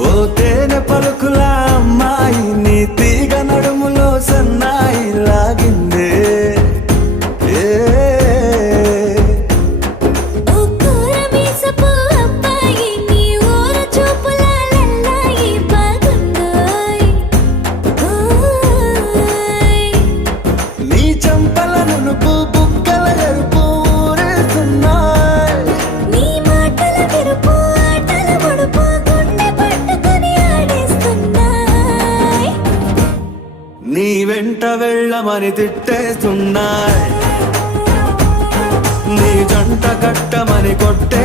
ఓ తేనె పలుకుల అమ్మాయి నీ తీగ నడుములో సన్నాయి లాగిందే ఏ ఓ కూరమీసపు అబ్బాయి నీ ఊర చూపుల లల్లాయి బాగుందోయ్ ఓయ్ నీ చంపల నునుపు బుగ్గల ఎరుపు ఊరేస్తున్నాయి నీ మాటల విరుపు ఆటల ముడుపు గుండె పట్టుకొని ఆడేస్తున్నాయ్ నీ వెంట వెళ్ళమని తిట్టేస్తున్నాయి నీ జంట కట్టమని కొట్టే